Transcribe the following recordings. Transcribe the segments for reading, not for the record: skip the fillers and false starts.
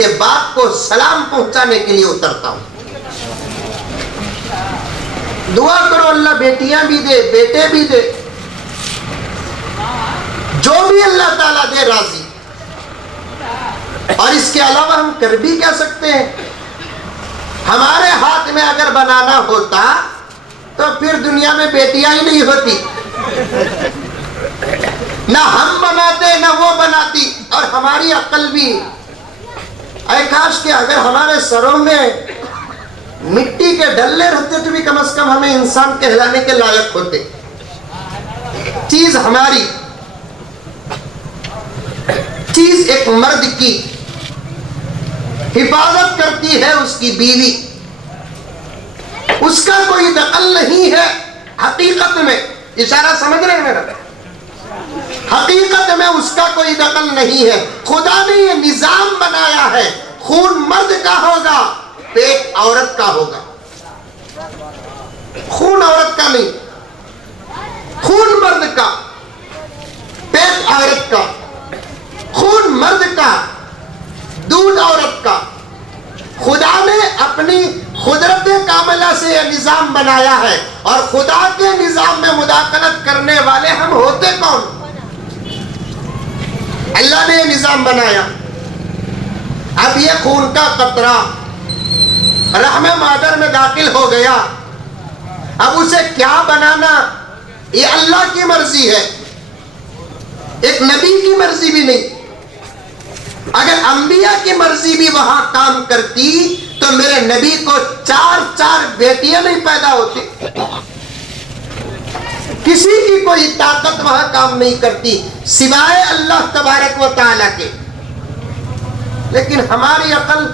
کے باپ کو سلام پہنچانے کے لیے اترتا ہوں۔ دعا کرو اللہ بیٹیاں بھی دے، بیٹے بھی دے، جو بھی اللہ تعالیٰ دے راضی۔ اور اس کے علاوہ ہم کر بھی کیا سکتے ہیں؟ ہمارے ہاتھ میں اگر بنانا ہوتا تو پھر دنیا میں بیٹیاں ہی نہیں ہوتی، نہ ہم بناتے نہ وہ بناتی، اور ہماری عقل بھی۔ اے کاش کہ اگر ہمارے سروں میں مٹی کے ڈلے رہتے تو بھی کم از کم ہمیں انسان کہلانے کے لائق ہوتے۔ چیز ہماری، چیز ایک مرد کی حفاظت کرتی ہے اس کی بیوی، اس کا کوئی دخل نہیں ہے حقیقت میں۔ اشارہ سمجھ رہے ہیں میرا؟ حقیقت میں اس کا کوئی دخل نہیں ہے۔ خدا نے یہ نظام بنایا ہے، خون مرد کا ہوگا، پیٹ عورت کا ہوگا۔ خون عورت کا نہیں، خون مرد کا، پیٹ عورت کا، خون مرد کا، دودھ عورت کا۔ خدا نے اپنی قدرت کاملہ سے یہ نظام بنایا ہے، اور خدا کے نظام میں مداخلت کرنے والے ہم ہوتے کون؟ اللہ نے یہ نظام بنایا۔ اب یہ خون کا قطرہ رحم مادر میں داخل ہو گیا، اب اسے کیا بنانا یہ اللہ کی مرضی ہے، ایک نبی کی مرضی بھی نہیں۔ اگر انبیاء کی مرضی بھی وہاں کام کرتی تو میرے نبی کو 4 بیٹیاں نہیں پیدا ہوتی، کسی کی کوئی طاقت وہاں کام نہیں کرتی سوائے اللہ تبارک و تعالیٰ کے۔ لیکن ہماری عقل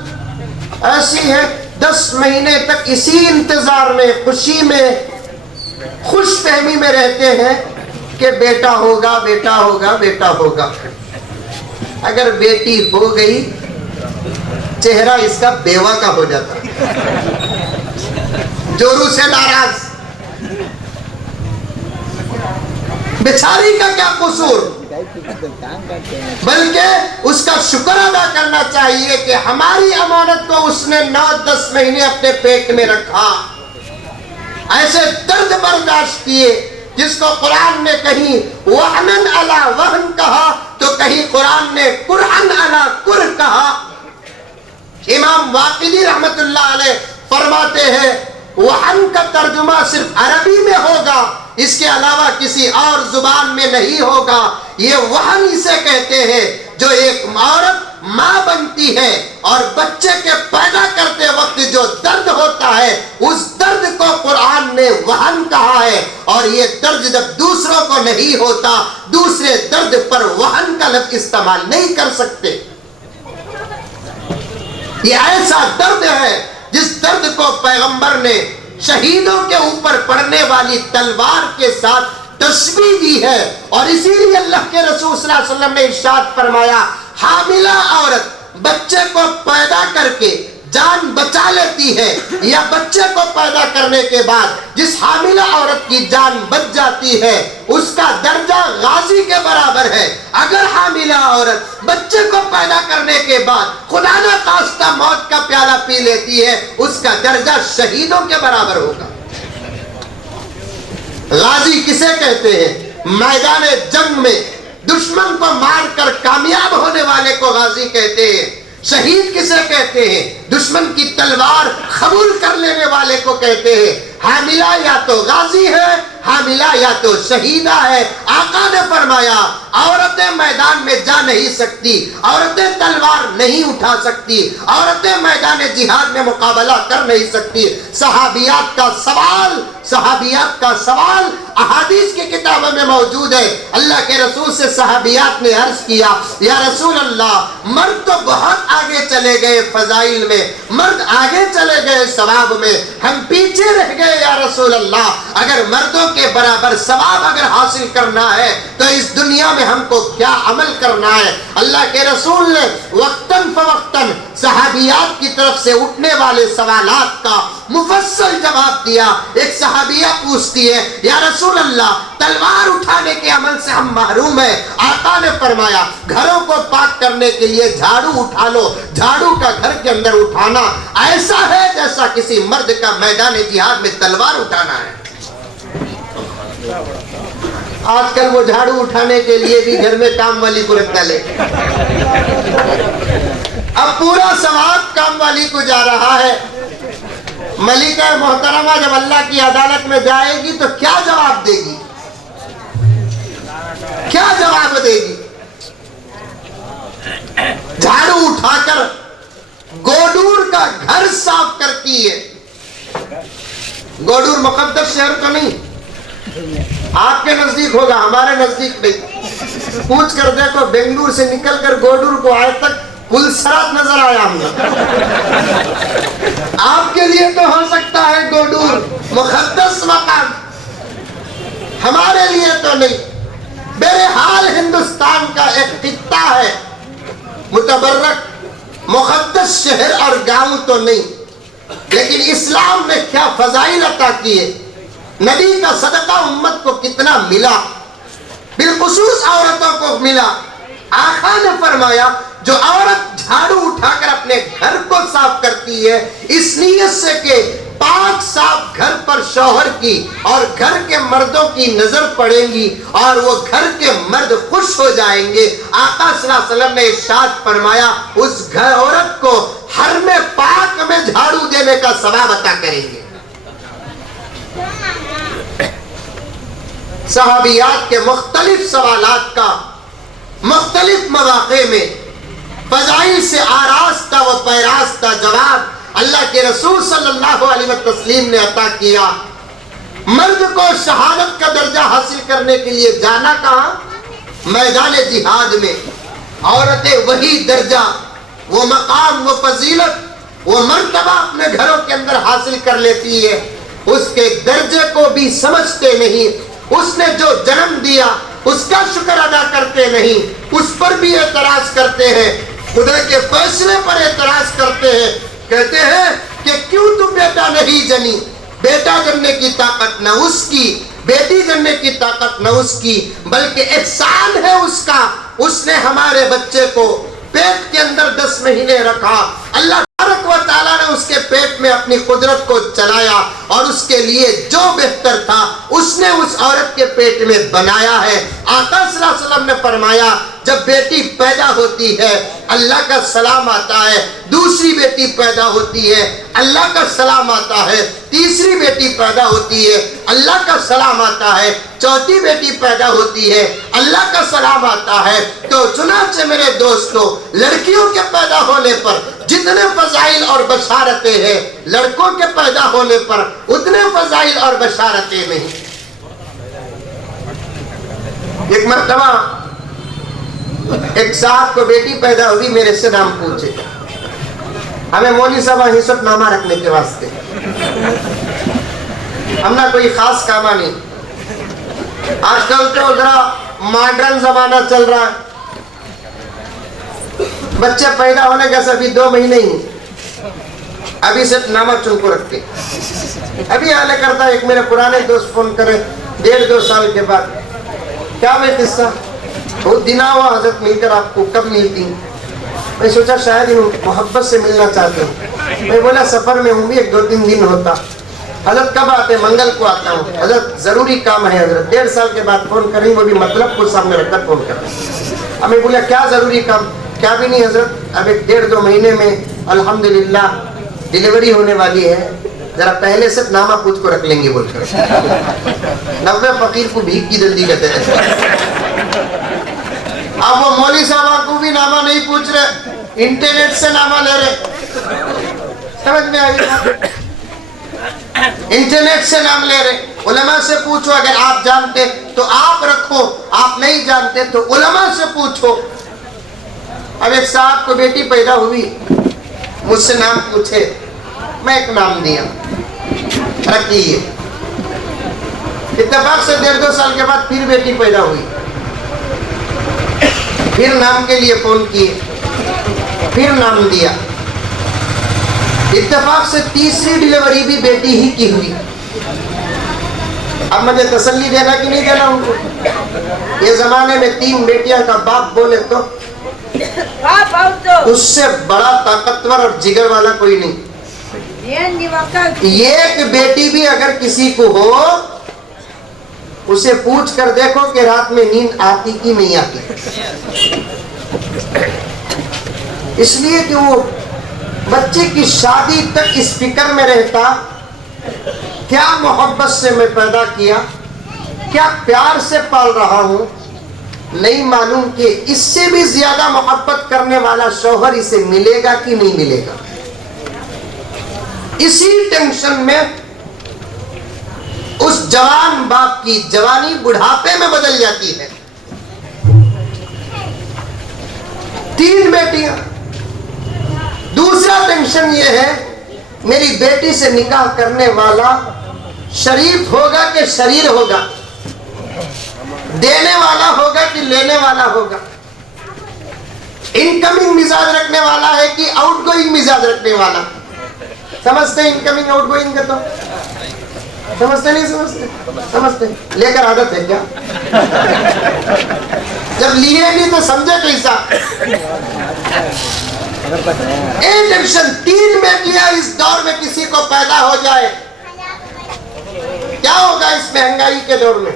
ایسی ہے، 10 مہینے تک اسی انتظار میں، خوشی میں، خوش فہمی میں رہتے ہیں کہ بیٹا ہوگا، بیٹا ہوگا، بیٹا ہوگا۔ اگر بیٹی ہو گئی چہرہ اس کا بیوہ کا ہو جاتا، جورو سے ناراض۔ بیچاری کا کیا قصور، بلکہ اس کا شکر ادا کرنا چاہیے کہ ہماری امانت کو اس نے 9-10 مہینے اپنے پیٹ میں رکھا، ایسے درد برداشت کیے جس کو قرآن نے کہیں وہنن علی وہن کہا تو کہیں قرآن نے قرآن علی قر کہا۔ امام واقدی رحمت اللہ علیہ فرماتے ہیں وہن کا ترجمہ صرف عربی میں ہوگا، اس کے علاوہ کسی اور زبان میں نہیں ہوگا۔ یہ وہن اسے کہتے ہیں جو ایک عورت ماں بنتی ہے اور بچے کے پیدا کرتے وقت جو درد ہوتا ہے، اس درد کو قرآن نے وہن کہا ہے، اور یہ درد جب دوسروں کو نہیں ہوتا دوسرے درد پر وہن کا لفظ استعمال نہیں کر سکتے۔ یہ ایسا درد ہے جس درد کو پیغمبر نے شہیدوں کے اوپر پڑنے والی تلوار کے ساتھ تشبیہ دی ہے، اور اسی لیے اللہ کے رسول صلی اللہ علیہ وسلم نے ارشاد فرمایا حاملہ عورت بچے کو پیدا کر کے جان بچا لیتی ہے، یا بچے کو پیدا کرنے کے بعد جس حاملہ عورت کی جان بچ جاتی ہے اس کا درجہ غازی کے برابر ہے۔ اگر حاملہ عورت بچے کو پیدا کرنے کے بعد خدا نہ خواستہ موت کا پیالہ پی لیتی ہے اس کا درجہ شہیدوں کے برابر ہوگا۔ غازی کسے کہتے ہیں؟ میدان جنگ میں دشمن کو مار کر کامیاب ہونے والے کو غازی کہتے ہیں۔ شہید کسے کہتے ہیں؟ دشمن کی تلوار قبول کر لینے والے کو کہتے ہیں۔ حاملہ یا تو غازی ہے، حاملہ یا تو شہیدہ ہے۔ آقا نے فرمایا عورتیں میدان میں جا نہیں سکتی، عورتیں تلوار نہیں اٹھا سکتی، عورتیں میدان جہاد میں مقابلہ کر نہیں سکتی۔ صحابیات کا سوال احادیث کی کتابوں میں موجود ہے۔ اللہ کے رسول سے صحابیات نے عرض کیا یا رسول اللہ، مرد تو بہت آگے چلے گئے فضائل میں، مرد آگے چلے گئے ثواب میں، ہم پیچھے رہ گئے یا رسول اللہ۔ اگر مردوں کے برابر ثواب اگر حاصل کرنا ہے تو اس دنیا میں ہم کو کیا عمل کرنا ہے؟ اللہ کے رسول نے وقتاً فوقتاً صحابیات کی طرف سے اٹھنے والے سوالات کا مفصل جواب دیا۔ ایک صحابیہ پوچھتی ہے یا رسول اللہ تلوار اٹھانے کے عمل سے ہم محروم ہیں۔ آقا نے فرمایا گھروں کو پاک کرنے کے لیے جھاڑو اٹھا لو۔ جھاڑو کا گھر کے اندر اٹھانا ایسا ہے جیسا کسی مرد کا میدان جہاد میں تلوار اٹھانا ہے۔ آج کل وہ جھاڑو اٹھانے کے لیے بھی گھر میں کام والی کو رکھنا لے۔ اب پورا ثواب کام والی کو جا رہا ہے۔ ملکہ محترمہ جب اللہ کی عدالت میں جائے گی تو کیا جواب دے گی؟ کیا جواب دے گی؟ جھاڑو اٹھا کر گوڈور کا گھر صاف کرتی ہے۔ گوڈور مقدس شہر تو نہیں، آپ کے نزدیک ہوگا، ہمارے نزدیک نہیں۔ پوچھ کر دیکھو بنگلور سے نکل کر گوڈور کو آج تک پلسرات نظر آیا ہم نے۔ آپ کے لیے تو ہو سکتا ہے گوڈور مقدس مقام، ہمارے لیے تو نہیں۔ بہرحال ہندوستان کا ایک خطہ ہے متبرک، مقدس شہر اور گاؤں تو نہیں، لیکن اسلام نے کیا فضائل عطا کیے، نبی کا صدقہ امت کو کتنا ملا، بالخصوص عورتوں کو ملا۔ آقا نے فرمایا جو عورت جھاڑو اٹھا کر اپنے گھر کو صاف کرتی ہے اس نیت سے کہ پاک صاف گھر پر شوہر کی اور گھر کے مردوں کی نظر پڑے گی اور وہ گھر کے مرد خوش ہو جائیں گے، آقا صلی اللہ علیہ وسلم نے ارشاد فرمایا اس گھر عورت کو حرم پاک میں جھاڑو دینے کا ثواب عطا کریں گے۔ صحابیات کے مختلف سوالات کا مختلف مواقع میں فضائل سے آراستہ و پیراستہ جواب اللہ کے رسول صلی اللہ علیہ وسلم نے عطا کیا۔ مرد کو شہادت کا درجہ حاصل کرنے کے لیے جانا کہاں؟ میدان جہاد میں۔ عورتیں وہی درجہ، وہ مقام، وہ فضیلت، وہ مرتبہ اپنے گھروں کے اندر حاصل کر لیتی ہے، اس کے درجے کو بھی سمجھتے نہیں۔ اس نے جو جنم دیا اس کا شکر ادا کرتے نہیں، اس پر بھی اعتراض کرتے ہیں، خدا کے فیصلے پر اعتراض کرتے ہیں، کہتے ہیں کہ کیوں تم بیٹا نہیں جنی؟ بیٹا جننے کی طاقت نہ اس کی، بیٹی جننے کی طاقت نہ اس کی، بلکہ احسان ہے اس کا، اس نے ہمارے بچے کو پیٹ کے اندر 10 مہینے رکھا، اللہ تبارک و تعالیٰ نے اس کے پیٹ میں اپنی قدرت کو چلایا اور اس کے لیے جو بہتر تھا اس نے اس عورت کے پیٹ میں بنایا ہے۔ آقا صلی اللہ علیہ وسلم نے فرمایا جب بیٹی پیدا ہوتی ہے اللہ کا سلام آتا ہے، دوسری بیٹی پیدا ہوتی ہے اللہ کا سلام آتا ہے، تیسری بیٹی پیدا ہوتی ہے اللہ کا سلام آتا ہے، چوتھی بیٹی پیدا ہوتی ہے اللہ کا سلام آتا ہے۔ تو چنانچہ میرے دوستو لڑکیوں کے پیدا ہونے پر جتنے فضائل اور بشارتیں ہیں لڑکوں کے پیدا ہونے پر اتنے فضائل اور بشارتیں نہیں۔ ایک مرتبہ ایک صاحب کو بیٹی پیدا ہوئی، میرے سے نام پوچھے، ہمیں مولوی صاحب حصت نامہ رکھنے کے واسطے، ہم نہ کوئی خاص کامہ نہیں۔ آج کل تو ذرا ماڈرن زمانہ چل رہا ہے، بچے پیدا ہونے کا ابھی 2 مہینے ہی، ابھی صرف نامہ چن کو رکھتے۔ ابھی آنے کرتا ایک میرے پرانے دوست فون کرے 1.5-2 سال کے بعد، کیا میں قصہ بہت دن ہوا حضرت مل کر، آپ کو کب ملتی؟ میں سوچا شاید محبت سے ملنا چاہتے ہوں۔ میں بولا سفر میں ہوں بھی 1-2-3 دن ہوتا۔ حضرت کب آتے؟ منگل کو آتا ہوں۔ حضرت ضروری کام ہے حضرت، 1.5 سال کے بعد فون کریں، وہ بھی مطلب کو سامنے رکھ کر فون کریں۔ اب میں بولا کیا ضروری کام؟ کیا بھی نہیں حضرت، اب 1-1.5-2 مہینے میں الحمدللہ ڈیلیوری ہونے والی ہے، ذرا پہلے سے نامہ پوچھ کو رکھ لیں گے بول کر۔ 90 فقیر کو بھیک کی جلدی کہتے ہیں۔ اب وہ مولوی صاحب کو بھی نامہ نہیں پوچھ رہے، انٹرنیٹ سے نامہ لے رہے، سمجھ میں آئی؟ انٹرنیٹ سے نام لے رہے۔ علماء سے پوچھو، اگر آپ جانتے تو آپ رکھو، آپ نہیں جانتے تو علماء سے پوچھو۔ اب ایک صاحب کو بیٹی پیدا ہوئی، مجھ سے نام پوچھے، میں ایک نام دیا، رکھیے۔ اتفاق سے 1.5-2 سال کے بعد پھر بیٹی پیدا ہوئی، پھر نام کے لیے فون کیے، پھر نام دیا، اتفاق سے تیسری ڈلیوری بھی بیٹی ہی کی ہوئی. اب مجھے تسلی دینا کہ نہیں دینا ان کو؟ یہ زمانے میں 3 بیٹیاں کا باپ بولے تو اس سے بڑا طاقتور اور جگر والا کوئی نہیں. ایک بیٹی بھی اگر کسی کو ہو اسے پوچھ کر دیکھو کہ رات میں نیند آتی کی نہیں آتی. اس لیے کہ وہ بچے کی شادی تک اس فکر میں رہتا کیا محبت سے میں پیدا کیا, کیا پیار سے پال رہا ہوں, نہیں معلوم کہ اس سے بھی زیادہ محبت کرنے والا شوہر اسے ملے گا کہ نہیں ملے گا. اسی ٹینشن میں اس جوان باپ کی جوانی بڑھاپے میں بدل جاتی ہے. 3 بیٹیاں. دوسرا ٹینشن یہ ہے میری بیٹی سے نکاح کرنے والا شریف ہوگا کہ شریر ہوگا, دینے والا ہوگا کہ لینے والا ہوگا, انکمنگ مزاج رکھنے والا ہے کہ آؤٹ گوئنگ مزاج رکھنے والا. سمجھتے ہیں انکمنگ آؤٹ گوئنگ کا؟ تو سمجھتے نہیں سمجھتے؟ سمجھتے. لے کر عادت ہے کیا؟ جب لیے نہیں تو سمجھے کیسا؟ ایک ٹینشن. 3 بیٹیاں اس دور میں کسی کو پیدا ہو جائے کیا ہوگا اس مہنگائی کے دور میں؟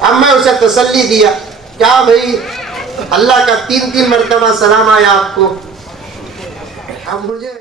اب میں اسے تسلی دیا کیا بھائی اللہ کا 3 مرتبہ سلام آیا آپ کو. اب مجھے